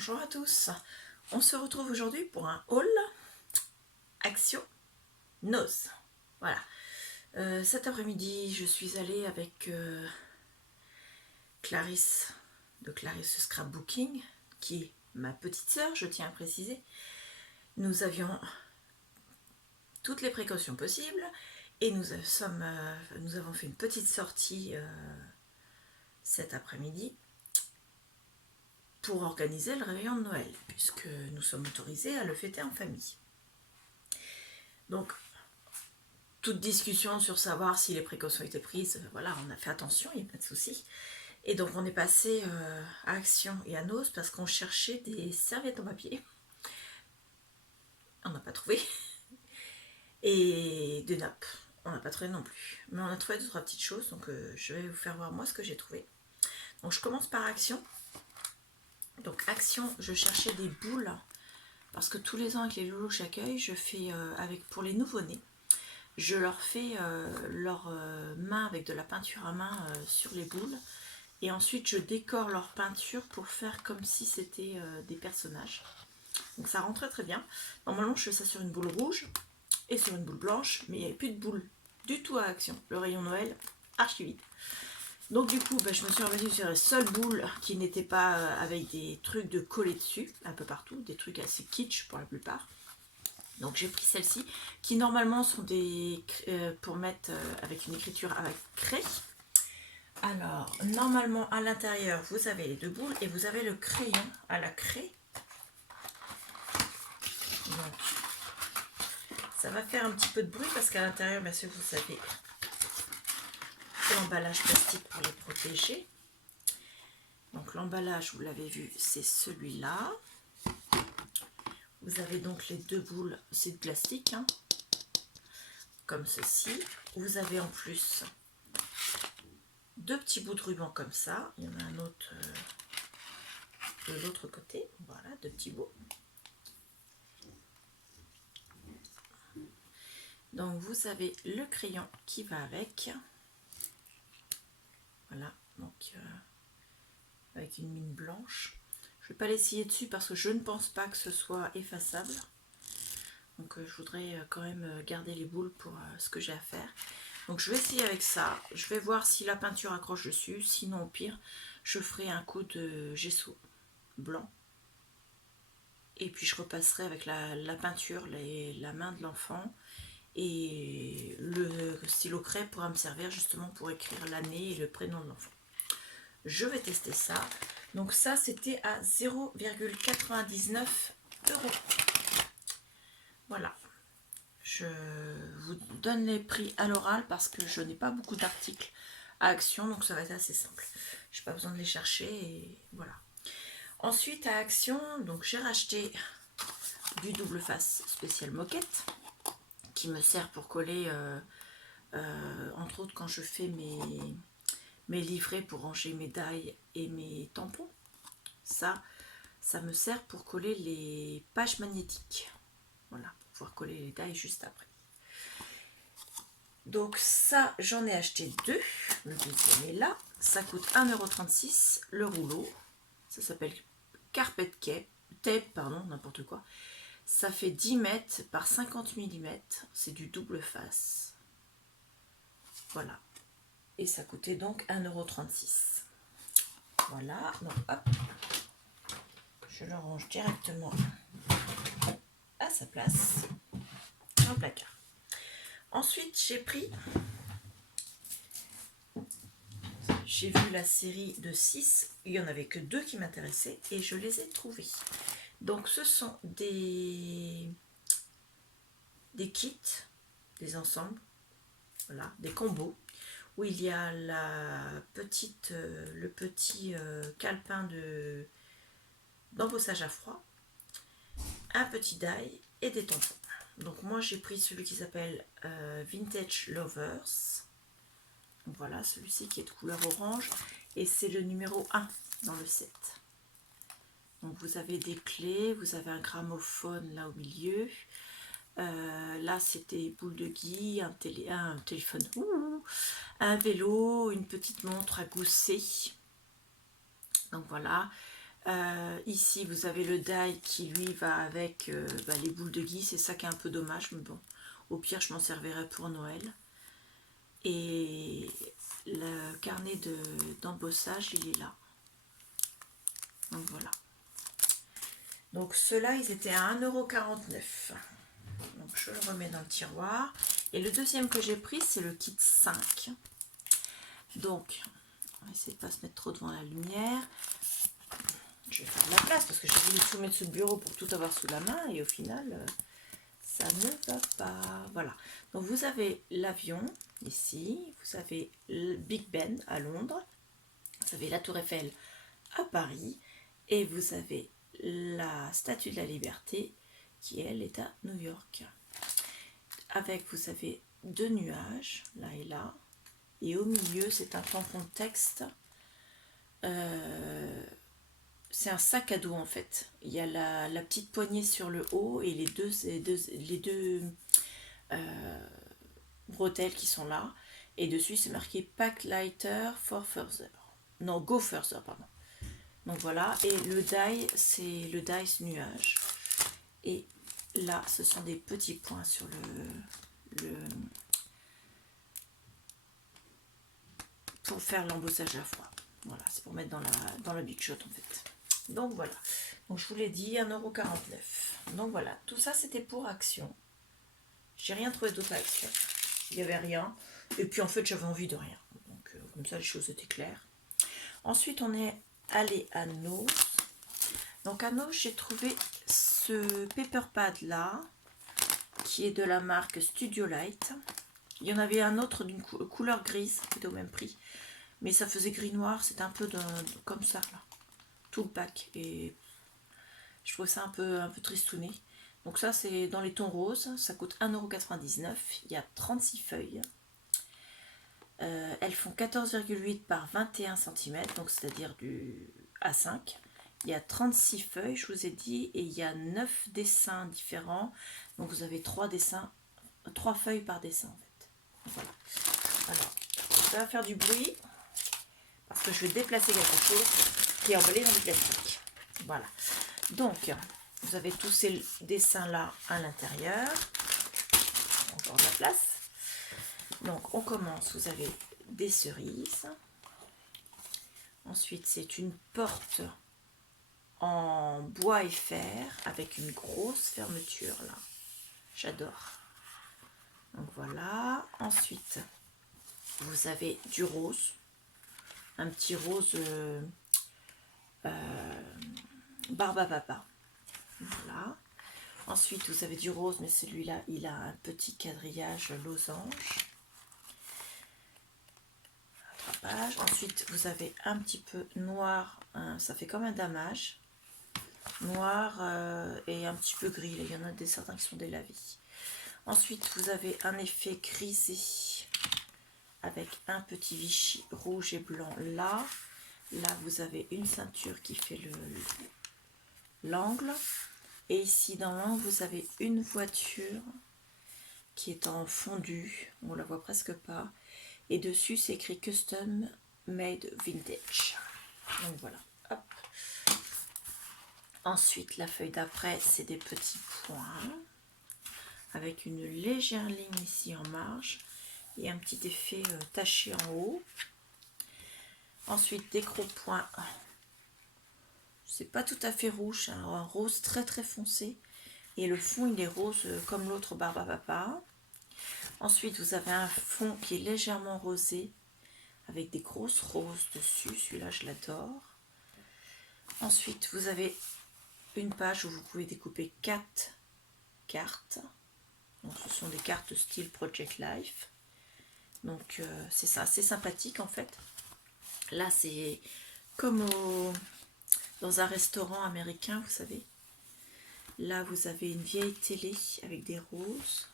Bonjour à tous, on se retrouve aujourd'hui pour un haul Action Nose. Voilà, cet après-midi je suis allée avec Clarisse de Clarisse Scrapbooking, qui est ma petite sœur, je tiens à préciser. Nous avions toutes les précautions possibles et nous avons fait une petite sortie cet après-midi pour organiser le réveillon de Noël, puisque nous sommes autorisés à le fêter en famille. Donc, toute discussion sur savoir si les précautions étaient prises, voilà, on a fait attention, il n'y a pas de souci. Et donc, on est passé à Action et à Nose parce qu'on cherchait des serviettes en papier. On n'a pas trouvé. Et des nappes. On n'a pas trouvé non plus. Mais on a trouvé 2-3 petites choses, donc je vais vous faire voir moi ce que j'ai trouvé. Donc, je commence par Action. Donc, Action, je cherchais des boules. Parce que tous les ans avec les loulous que j'accueille, je fais pour les nouveau-nés, je leur fais leurs mains avec de la peinture à main sur les boules. Et ensuite je décore leur peinture pour faire comme si c'était des personnages. Donc ça rend très bien. Normalement je fais ça sur une boule rouge et sur une boule blanche, mais il n'y avait plus de boule du tout à Action. Le rayon Noël, archi vide. Donc du coup, je me suis revenue sur la seule boule qui n'était pas avec des trucs de coller dessus, un peu partout, des trucs assez kitsch pour la plupart. Donc j'ai pris celle-ci, qui normalement sont des pour mettre avec une écriture avec craie. Alors, normalement à l'intérieur, vous avez les 2 boules et vous avez le crayon à la craie. Donc, ça va faire un petit peu de bruit parce qu'à l'intérieur, bien sûr, vous avez l'emballage plastique pour les protéger. Donc l'emballage, vous l'avez vu, c'est celui-là. Vous avez donc les 2 boules, c'est de plastique, hein, comme ceci. Vous avez en plus 2 petits bouts de ruban comme ça. Il y en a un autre de l'autre côté. Voilà, 2 petits bouts. Donc vous avez le crayon qui va avec. Voilà, donc avec une mine blanche. Je ne vais pas l'essayer dessus parce que je ne pense pas que ce soit effaçable. Donc je voudrais quand même garder les boules pour ce que j'ai à faire. Donc je vais essayer avec ça. Je vais voir si la peinture accroche dessus. Sinon au pire, je ferai un coup de gesso blanc. Et puis je repasserai avec la peinture, la main de l'enfant. Et le stylo craie pourra me servir justement pour écrire l'année et le prénom de l'enfant. Je vais tester ça. Donc ça, c'était à 0,99 €. Voilà. Je vous donne les prix à l'oral parce que je n'ai pas beaucoup d'articles à Action, donc ça va être assez simple. Je n'ai pas besoin de les chercher et voilà. Ensuite, à Action, donc j'ai racheté du double face spécial moquette qui me sert pour coller, entre autres quand je fais mes livrets pour ranger mes die et mes tampons. Ça me sert pour coller les pages magnétiques. Voilà, pour pouvoir coller les die juste après. Donc ça, j'en ai acheté 2. Le deuxième est là. Ça coûte 1,36 € le rouleau. Ça s'appelle Carpet Tape, pardon, n'importe quoi. Ça fait 10 mètres par 50 mm. C'est du double face. Voilà. Et ça coûtait donc 1,36 €. Voilà. Donc hop. Je le range directement à sa place dans le placard. Ensuite, j'ai vu la série de 6, il n'y en avait que 2 qui m'intéressaient et je les ai trouvés. Donc ce sont des kits, des ensembles, voilà, des combos, où il y a le petit calepin d'embossage à froid, un petit die et des tampons. Donc moi j'ai pris celui qui s'appelle Vintage Lovers. Donc voilà, celui-ci qui est de couleur orange et c'est le numéro 1 dans le set. Donc vous avez des clés, vous avez un gramophone là au milieu. Là c'est des boules de gui, un téléphone, un vélo, une petite montre à gousset. Donc voilà, Ici, vous avez le die qui, lui, va avec les boules de Guy. C'est ça qui est un peu dommage, mais bon. Au pire, je m'en servirai pour Noël. Et le carnet d'embossage, il est là. Donc, voilà. Donc, ceux-là, ils étaient à 1,49 €. Donc, je le remets dans le tiroir. Et le deuxième que j'ai pris, c'est le kit 5. Donc, on va essayer de ne pas se mettre trop devant la lumière. Je vais faire de la place parce que j'ai voulu tout mettre sous le bureau pour tout avoir sous la main et au final, ça ne va pas. Voilà. Donc, vous avez l'avion ici, vous avez le Big Ben à Londres, vous avez la Tour Eiffel à Paris et vous avez la Statue de la Liberté qui, elle, est à New York. Avec, vous avez 2 nuages, là et là, et au milieu, c'est un tampon de texte. C'est un sac à dos en fait. Il y a la petite poignée sur le haut et les deux bretelles qui sont là. Et dessus, c'est marqué Pack Lighter for Further. Non, Go Further, pardon. Donc voilà. Et le die, c'est le dice nuage. Et là, ce sont des petits points sur pour faire l'embossage à froid. Voilà, c'est pour mettre dans la Big Shot en fait. Donc voilà. Donc je vous l'ai dit, 1,49 €. Donc voilà, tout ça c'était pour Action. J'ai rien trouvé d'autre à Action. Il n'y avait rien. Et puis en fait j'avais envie de rien. Donc comme ça les choses étaient claires. Ensuite on est allé à Nose. Donc à Nose j'ai trouvé ce paper pad là, qui est de la marque Studio Light. Il y en avait un autre d'une couleur grise qui était au même prix. Mais ça faisait gris-noir, c'était un peu comme ça là. Tout le pack. Et je trouve ça un peu tristouné. Donc ça c'est dans les tons roses. Ça coûte 1,99 €. Il y a 36 feuilles. Elles font 14,8 par 21 cm. Donc c'est-à-dire du A5. Il y a 36 feuilles, je vous ai dit. Et il y a 9 dessins différents. Donc vous avez 3 feuilles par dessin en fait. Voilà. Alors, ça va faire du bruit. Parce que je vais déplacer quelque chose qui est emballé dans du plastique. Voilà. Donc, vous avez tous ces dessins-là à l'intérieur. Encore de la place. Donc, on commence. Vous avez des cerises. Ensuite, c'est une porte en bois et fer avec une grosse fermeture là. J'adore. Donc, voilà. Ensuite, vous avez du rose. Un petit rose barbe à papa. Voilà. Ensuite, vous avez du rose, mais celui-là, il a un petit quadrillage losange. Attrapage. Ensuite, vous avez un petit peu noir, hein, ça fait comme un damage. Noir et un petit peu gris. Il y en a certains qui sont des lavis. Ensuite, vous avez un effet grisé avec un petit Vichy rouge et blanc là. Là, vous avez une ceinture qui fait l'angle. Et ici, dans l'angle, vous avez une voiture qui est en fondu. On la voit presque pas. Et dessus, c'est écrit Custom Made Vintage. Donc voilà. Hop. Ensuite, la feuille d'après, c'est des petits points. Avec une légère ligne ici en marge. Et un petit effet taché en haut. Ensuite, des gros points. C'est pas tout à fait rouge, hein, un rose très très foncé. Et le fond, il est rose comme l'autre barbe à papa. Ensuite, vous avez un fond qui est légèrement rosé avec des grosses roses dessus. Celui-là, je l'adore. Ensuite, vous avez une page où vous pouvez découper 4 cartes. Donc, ce sont des cartes style Project Life. Donc, c'est ça, assez sympathique en fait. Là, c'est comme dans un restaurant américain, vous savez. Là, vous avez une vieille télé avec des roses.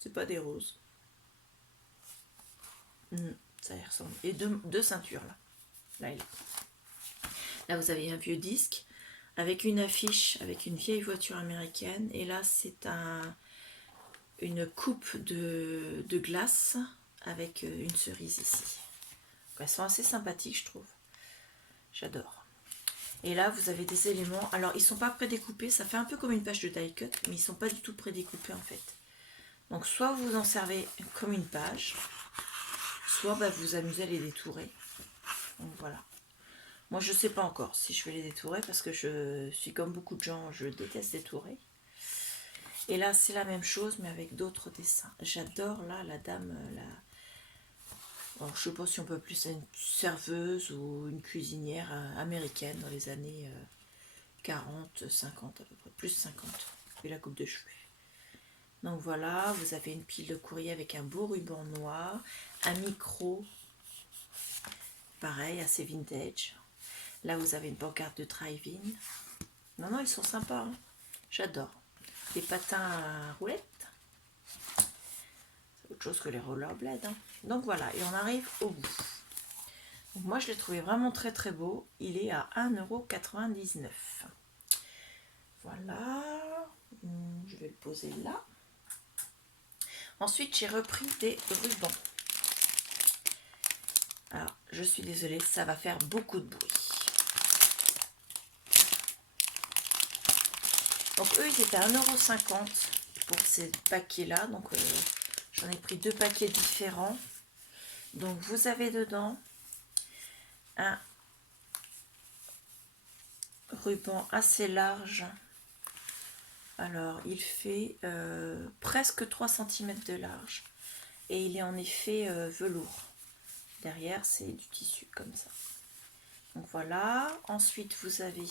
C'est pas des roses. Ça y ressemble. Et deux ceintures là. Là et là. Là, vous avez un vieux disque avec une affiche avec une vieille voiture américaine. Et là, c'est une coupe de glace avec une cerise ici. Donc, elles sont assez sympathiques, je trouve. J'adore. Et là, vous avez des éléments. Alors, ils sont pas prédécoupés. Ça fait un peu comme une page de die cut, mais ils sont pas du tout prédécoupés en fait. Donc, soit vous en servez comme une page, soit bah, vous amusez à les détourer. Donc, voilà. Moi, je sais pas encore si je vais les détourer parce que je suis comme beaucoup de gens, je déteste détourer. Et là, c'est la même chose, mais avec d'autres dessins. J'adore là la dame, alors, je sais pas si on peut appeler ça une serveuse ou une cuisinière américaine dans les années 40, 50 à peu près, plus 50, et la coupe de cheveux. Donc voilà, vous avez une pile de courrier avec un beau ruban noir, un micro, pareil, assez vintage. Là, vous avez une pancarte de drive-in. Non, non, ils sont sympas, hein. J'adore. Des patins à roulettes. C'est autre chose que les rollerblades, hein. Donc voilà, et on arrive au bout. Donc moi, je l'ai trouvé vraiment très très beau. Il est à 1,99 €. Voilà. Je vais le poser là. Ensuite, j'ai repris des rubans. Alors, je suis désolée, ça va faire beaucoup de bruit. Donc, eux, ils étaient à 1,50 € pour ces paquets-là. Donc, j'en ai pris 2 paquets différents. Donc, vous avez dedans un ruban assez large. Alors, il fait presque 3 cm de large. Et il est en effet velours. Derrière, c'est du tissu comme ça. Donc voilà. Ensuite, vous avez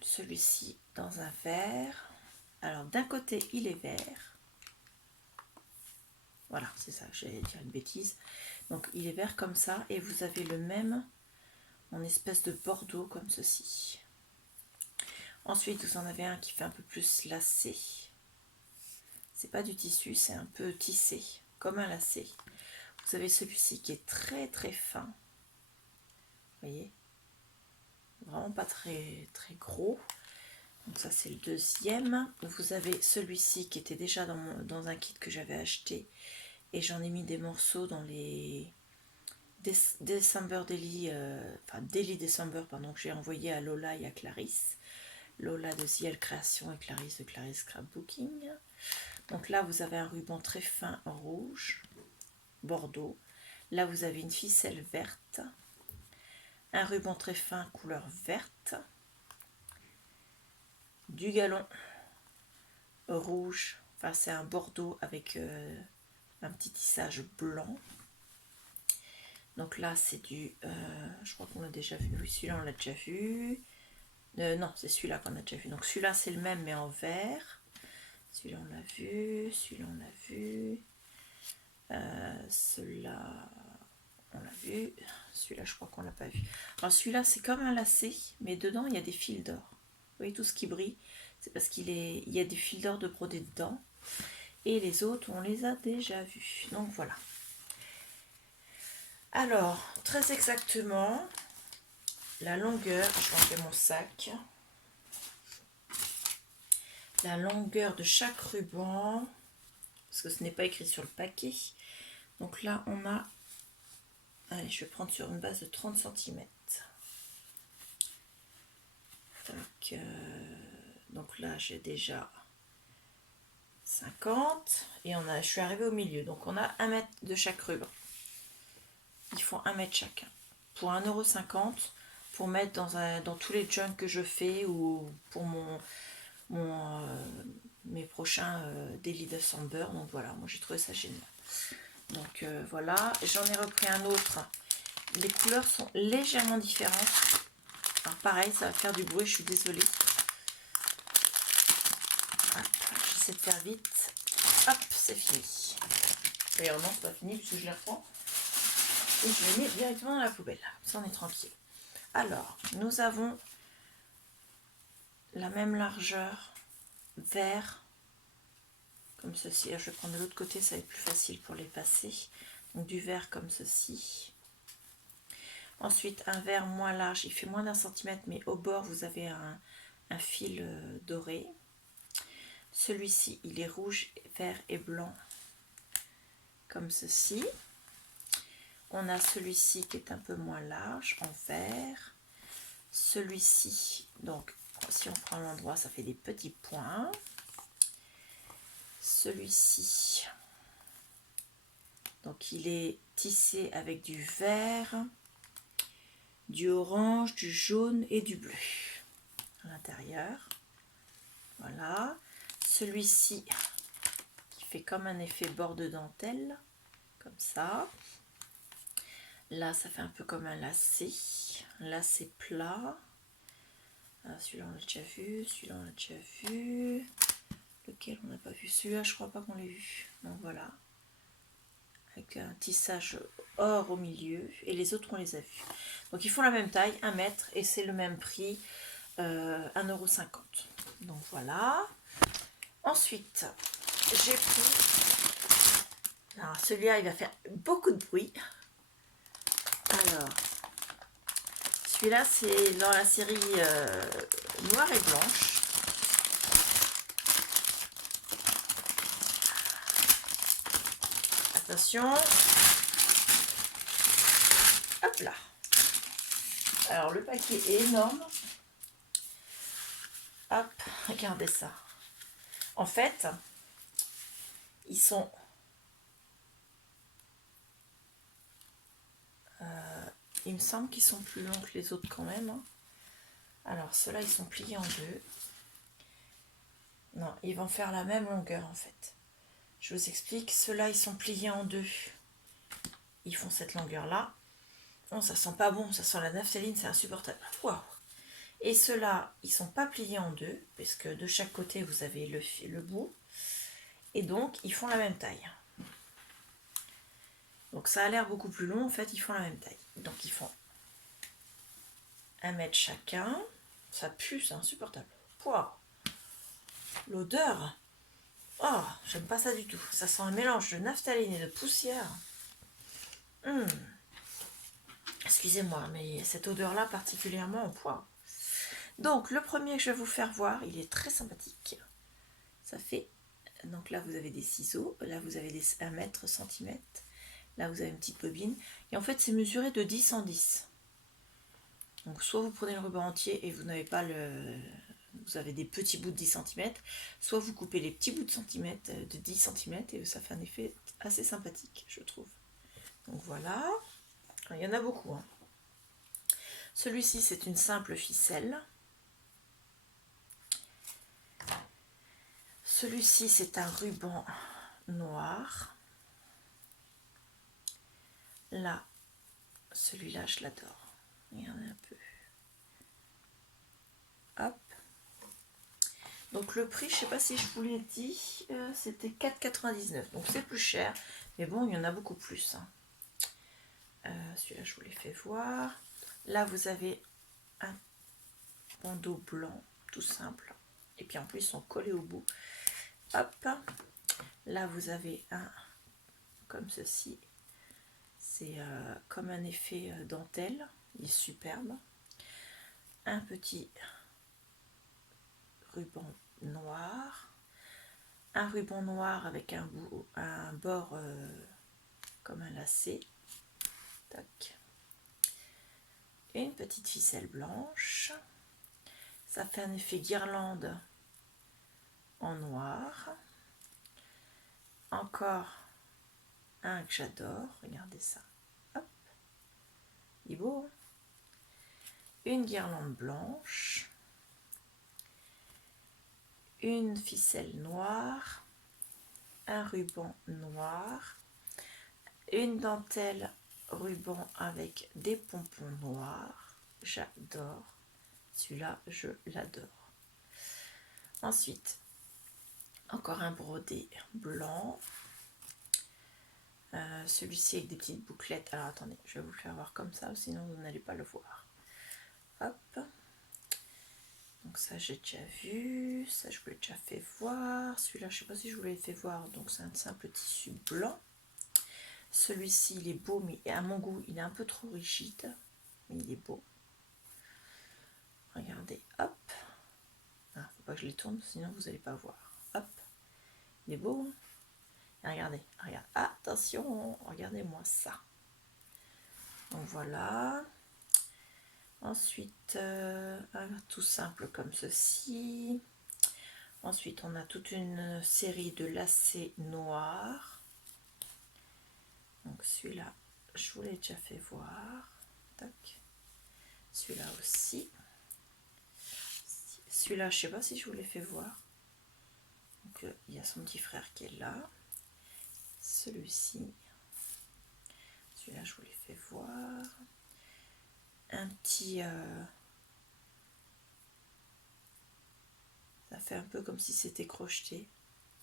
celui-ci dans un verre. Alors, d'un côté, il est vert. Voilà, c'est ça, j'allais dire une bêtise. Donc, il est vert comme ça. Et vous avez le même en espèce de bordeaux comme ceci. Ensuite, vous en avez un qui fait un peu plus lacé. C'est pas du tissu, c'est un peu tissé, comme un lacet. Vous avez celui-ci qui est très très fin. Vous voyez, vraiment pas très très gros. Donc ça c'est le deuxième. Vous avez celui-ci qui était déjà dans un kit que j'avais acheté. Et j'en ai mis des morceaux dans les December Daily, Daily December, pardon, que j'ai envoyé à Lola et à Clarisse. Lola de Ciel Création et Clarisse de Clarisse Scrapbooking. Donc là vous avez un ruban très fin en rouge, bordeaux. Là vous avez une ficelle verte, un ruban très fin couleur verte, du galon rouge, enfin c'est un bordeaux avec un petit tissage blanc. Donc là c'est du, je crois qu'on l'a déjà vu, oui celui-là on l'a déjà vu, non c'est celui-là qu'on a déjà vu, donc celui-là c'est le même mais en vert, celui-là on l'a vu, celui-là on l'a vu, celui-là on l'a vu, celui-là je crois qu'on l'a pas vu. Alors celui-là c'est comme un lacet mais dedans il y a des fils d'or. Vous voyez tout ce qui brille, c'est parce qu'il y a des fils d'or de brodé dedans. Et les autres on les a déjà vus. Donc voilà. Alors très exactement la longueur, je vais enlever mon sac. La longueur de chaque ruban, parce que ce n'est pas écrit sur le paquet. Donc là on a, allez je vais prendre sur une base de 30 cm. Donc là j'ai déjà 50 et je suis arrivée au milieu. Donc on a 1 mètre de chaque ruban. Ils font 1 mètre chacun. Pour 1,50 € pour mettre dans tous les junks que je fais ou pour mes prochains Daily December. Donc voilà, moi j'ai trouvé ça génial. Donc voilà, j'en ai repris un autre. Les couleurs sont légèrement différentes. Alors pareil, ça va faire du bruit, je suis désolée. J'essaie de faire vite. Hop, c'est fini. D'ailleurs non, c'est pas fini puisque je les reprends. Et je les mets directement dans la poubelle. Ça on est tranquille. Alors, nous avons la même largeur vert comme ceci. Là, je vais prendre de l'autre côté, ça va être plus facile pour les passer. Donc du vert comme ceci. Ensuite, un vert moins large, il fait moins d'1 centimètre, mais au bord, vous avez un fil doré. Celui-ci, il est rouge, vert et blanc, comme ceci. on a celui-ci qui est un peu moins large, en vert. Celui-ci, donc si on prend l'endroit, ça fait des petits points. Celui-ci, donc il est tissé avec du vert, du orange, du jaune et du bleu à l'intérieur. Voilà. Celui-ci qui fait comme un effet bord de dentelle, comme ça. Là, ça fait un peu comme un lacet. Un lacet plat. Celui-là, on l'a déjà vu. Celui-là, on l'a déjà vu. Lequel on n'a pas vu? Celui-là, je crois pas qu'on l'ait vu. Donc voilà. Avec un tissage or au milieu. Et les autres, on les a vus. Donc, ils font la même taille, 1 mètre. Et c'est le même prix, 1,50 €. Donc voilà. Ensuite, j'ai pris... Alors, celui-là, il va faire beaucoup de bruit. Alors, celui-là, c'est dans la série Noir et Blanche. Attention. Hop là. Alors, le paquet est énorme. Hop, regardez ça. En fait, ils sont... il me semble qu'ils sont plus longs que les autres quand même. Alors, ceux-là, ils sont pliés en deux. Non, ils vont faire la même longueur en fait. Je vous explique. Ceux-là, ils sont pliés en deux. Ils font cette longueur-là. Bon, ça sent pas bon. Ça sent la naphtaline, c'est insupportable. Waouh! Et ceux-là, ils sont pas pliés en deux, parce que de chaque côté, vous avez le bout. Et donc, ils font la même taille. Donc, ça a l'air beaucoup plus long. En fait, ils font la même taille. Donc, ils font 1 mètre chacun. Ça pue, c'est insupportable. Waouh! L'odeur! Oh, j'aime pas ça du tout. Ça sent un mélange de naphtaline et de poussière. Excusez-moi, mais cette odeur-là particulièrement, waouh! Donc, le premier que je vais vous faire voir, il est très sympathique. Ça fait... Donc là, vous avez des ciseaux. Là, vous avez des 1 mètre centimètre. Là, vous avez une petite bobine. Et en fait, c'est mesuré de 10 en 10. Donc, soit vous prenez le ruban entier et vous n'avez pas le... Vous avez des petits bouts de 10 cm. Soit vous coupez les petits bouts de 10 cm et ça fait un effet assez sympathique, je trouve. Donc voilà. Il y en a beaucoup. Celui-ci, c'est une simple ficelle. Celui-ci, c'est un ruban noir. Là, celui-là, je l'adore. Regardez un peu. Hop. Donc le prix, je ne sais pas si je vous l'ai dit, c'était 4,99 €. Donc c'est plus cher. Mais bon, il y en a beaucoup plus. Celui-là, je vous l'ai fait voir. Là, vous avez un bandeau blanc, tout simple. Et puis en plus, ils sont collés au bout. Hop. Là, vous avez un comme ceci. C'est comme un effet dentelle. Il est superbe. Un petit ruban noir. Un ruban noir avec un bord comme un lacet. Tac. Et une petite ficelle blanche. Ça fait un effet guirlande en noir. Encore un que j'adore, regardez ça. Hop. Il est beau. Une guirlande blanche. Une ficelle noire. Un ruban noir. Une dentelle ruban avec des pompons noirs. J'adore. Celui-là, je l'adore. Ensuite, encore un brodé blanc. Celui-ci avec des petites bouclettes. Alors attendez, je vais vous le faire voir comme ça, sinon vous n'allez pas le voir. Hop. Donc ça j'ai déjà vu. Ça je vous l'ai déjà fait voir. Celui-là, je ne sais pas si je vous l'ai fait voir. Donc c'est un simple tissu blanc. Celui-ci, il est beau, mais à mon goût, il est un peu trop rigide. Mais il est beau. Regardez, hop. Ah, faut pas que je les tourne, sinon vous n'allez pas voir. Hop. Il est beau. Et regardez, regarde. Attention, regardez-moi ça. Donc voilà. Ensuite, tout simple comme ceci. Ensuite, on a toute une série de lacets noirs. Donc celui-là, je vous l'ai déjà fait voir. Tac. Celui-là aussi. Celui-là, je ne sais pas si je vous l'ai fait voir. Donc il y a son petit frère qui est là. Celui-ci. Celui-là, je vous l'ai fait voir. Un petit... ça fait un peu comme si c'était crocheté.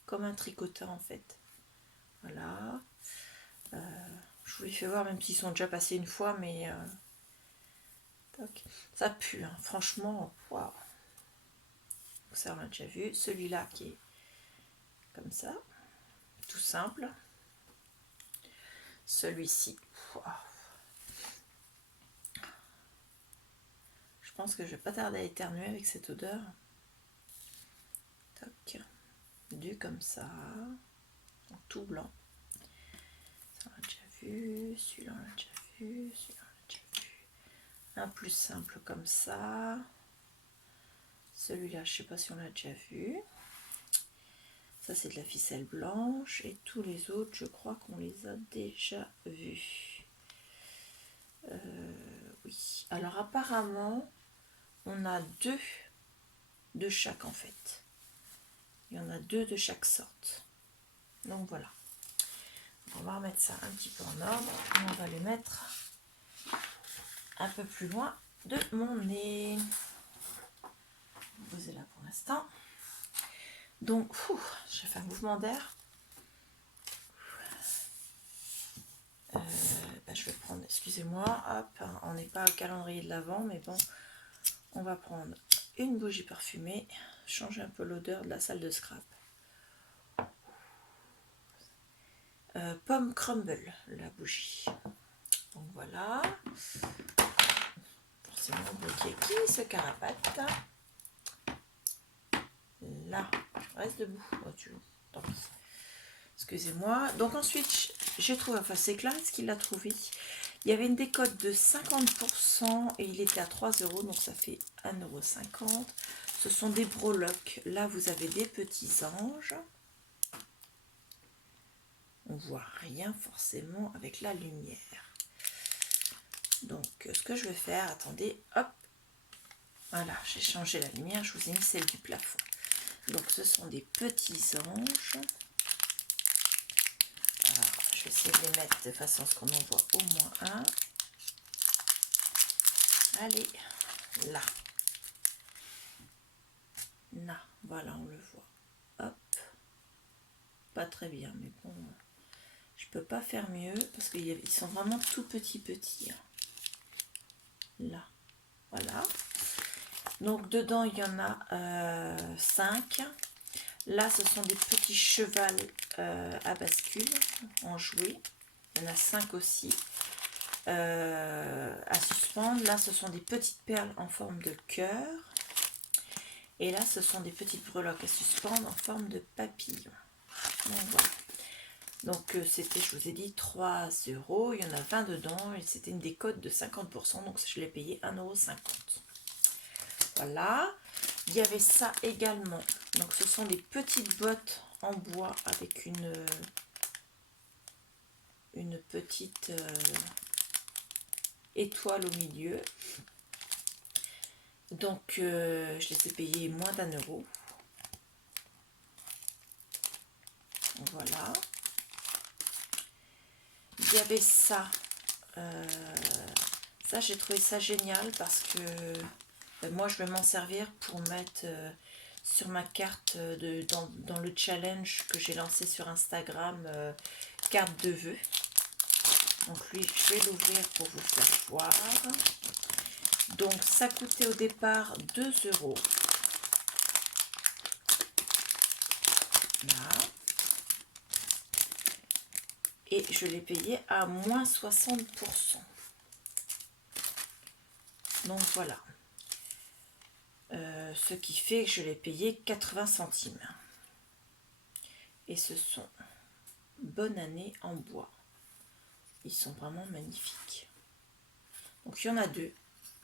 Comme un tricoteur en fait. Voilà. Je vous les fais voir même s'ils sont déjà passés une fois, mais ça pue, hein. Franchement, waouh. Ça on l'a déjà vu. Celui-là qui est comme ça, tout simple. Celui-ci, wow. Je pense que je vais pas tarder à éternuer avec cette odeur. Toc. Du comme ça, en tout blanc. Ça on l'a déjà vu. Celui-là on l'a déjà vu. Celui-là on l'a déjà vu. Un plus simple comme ça. Celui-là, je sais pas si on l'a déjà vu. Ça, c'est de la ficelle blanche. Et tous les autres, je crois qu'on les a déjà vus. Oui. Alors, apparemment, on a deux de chaque, en fait. Il y en a deux de chaque sorte. Donc, voilà. On va remettre ça un petit peu en ordre. Et on va les mettre un peu plus loin de mon nez. Poser là pour l'instant. Donc, j'ai fait un mouvement d'air. Je vais prendre, excusez-moi, hop, on n'est pas au calendrier de l'Avent, mais bon, on va prendre une bougie parfumée, changer un peu l'odeur de la salle de scrap. Pomme crumble, la bougie. Donc voilà. Forcément, bloqué qui se carapate. Là, je reste debout. Oh, tant pis. Excusez-moi. Donc ensuite, j'ai trouvé, enfin c'est Clarisse qui l'a trouvé. Il y avait une décote de 50% et il était à 3 €, donc ça fait 1,50 €. Ce sont des breloques. Là, vous avez des petits anges. On voit rien forcément avec la lumière. Donc, ce que je vais faire, attendez, hop. Voilà, j'ai changé la lumière, je vous ai mis celle du plafond. Donc, ce sont des petits anges. Alors, je vais essayer de les mettre de façon à ce qu'on en voit au moins un. Allez, là. Là, voilà, on le voit. Hop. Pas très bien, mais bon, je peux pas faire mieux parce qu'ils sont vraiment tout petits. Là, voilà. Donc, dedans, il y en a 5. Là, ce sont des petits chevals à bascule en jouet. Il y en a 5 aussi à suspendre. Là, ce sont des petites perles en forme de cœur. Et là, ce sont des petites breloques à suspendre en forme de papillon. Donc, voilà. Donc, c'était, je vous ai dit, 3 €. Il y en a 20 dedans et c'était une décote de 50%. Donc, je l'ai payé 1,50 €. Voilà. Il y avait ça également. Donc, ce sont des petites bottes en bois avec une petite étoile au milieu. Donc, je les ai payées moins d'1 €. Voilà. Il y avait ça. Ça, j'ai trouvé ça génial parce que moi, je vais m'en servir pour mettre sur ma carte dans le challenge que j'ai lancé sur Instagram, carte de vœux. Donc, lui, je vais l'ouvrir pour vous faire voir. Donc, ça coûtait au départ 2 €. Là. Et je l'ai payé à moins 60%. Donc voilà. Ce qui fait que je l'ai payé 80 centimes. Et ce sont Bonne Année en bois. Ils sont vraiment magnifiques. Donc il y en a deux.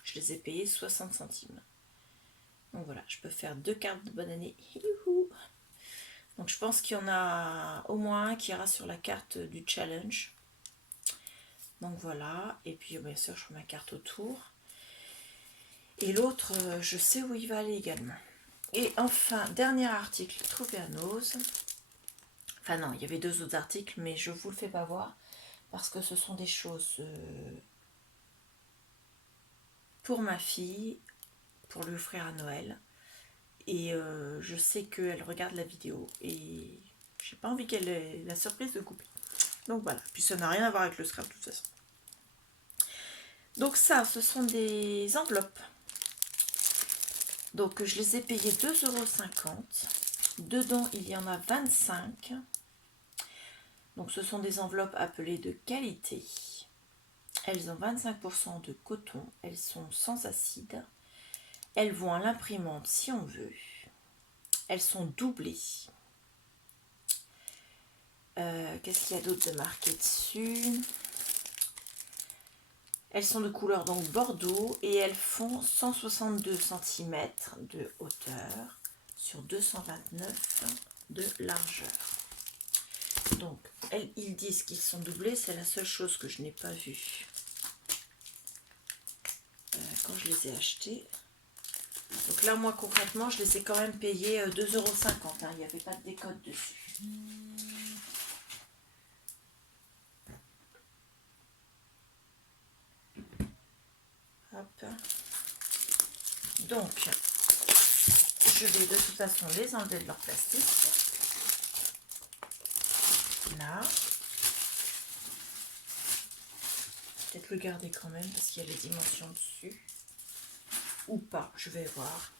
Je les ai payés 60 centimes. Donc voilà, je peux faire 2 cartes de bonne année. Youhou. Donc je pense qu'il y en a au moins un qui ira sur la carte du challenge. Donc voilà, et puis bien sûr je ferai ma carte autour. Et l'autre, je sais où il va aller également. Et enfin, dernier article trouvé à Nose. Enfin non, il y avait 2 autres articles, mais je vous le fais pas voir parce que ce sont des choses pour ma fille, pour lui offrir à Noël. Et je sais qu'elle regarde la vidéo et j'ai pas envie qu'elle ait la surprise de couper. Donc voilà, puis ça n'a rien à voir avec le scrap de toute façon. Donc ça, ce sont des enveloppes. Donc je les ai payées 2,50 €. Dedans, il y en a 25. Donc ce sont des enveloppes appelées de qualité. Elles ont 25% de coton. Elles sont sans acide. Elles vont à l'imprimante si on veut. Elles sont doublées. Qu'est-ce qu'il y a d'autre de marqué dessus? Elles sont de couleur donc bordeaux et elles font 162 cm de hauteur sur 229 de largeur. Donc ils disent qu'ils sont doublés, c'est la seule chose que je n'ai pas vue quand je les ai achetés. Donc là moi concrètement je les ai quand même payés 2,50 €, hein, il n'y avait pas de décote dessus. Hop. Donc je vais de toute façon les enlever de leur plastique. Là. Peut-être le garder quand même parce qu'il y a les dimensions dessus. Ou pas, je vais voir.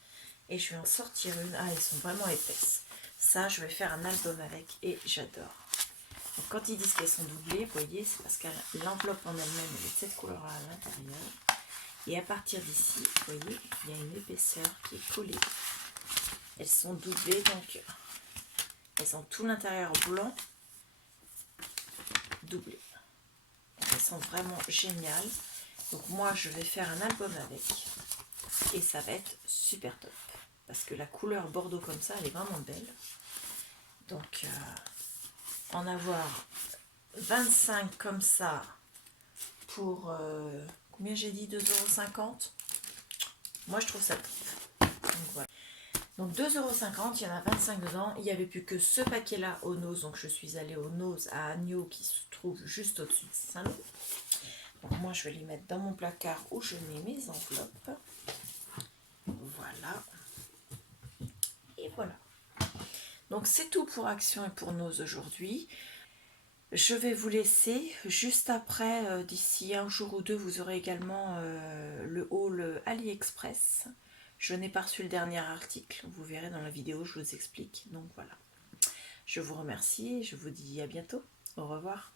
Et je vais en sortir une. Ah, elles sont vraiment épaisses. Ça, je vais faire un album avec et j'adore. Donc quand ils disent qu'elles sont doublées, vous voyez, c'est parce que l'enveloppe en elle-même, elle est de cette couleur à l'intérieur. Et à partir d'ici, vous voyez, il y a une épaisseur qui est collée. Elles sont doublées, donc elles ont tout l'intérieur blanc doublé. Elles sont vraiment géniales. Donc moi, je vais faire un album avec. Et ça va être super top. Parce que la couleur bordeaux comme ça, elle est vraiment belle. Donc, en avoir 25 comme ça pour, combien j'ai dit, 2,50 €. Moi, je trouve ça top. Donc, voilà. Donc 2,50 €, il y en a 25 dedans. Il n'y avait plus que ce paquet-là au Nose. Donc, je suis allée au Nose à Agneau qui se trouve juste au-dessus de Saint-Lô. Donc, moi, je vais les mettre dans mon placard où je mets mes enveloppes. Voilà. Et voilà. Donc c'est tout pour Action et pour Nose aujourd'hui. Je vais vous laisser. Juste après, d'ici un jour ou deux, vous aurez également le haul AliExpress. Je n'ai pas reçu le dernier article. Vous verrez dans la vidéo, je vous explique. Donc voilà. Je vous remercie et je vous dis à bientôt. Au revoir.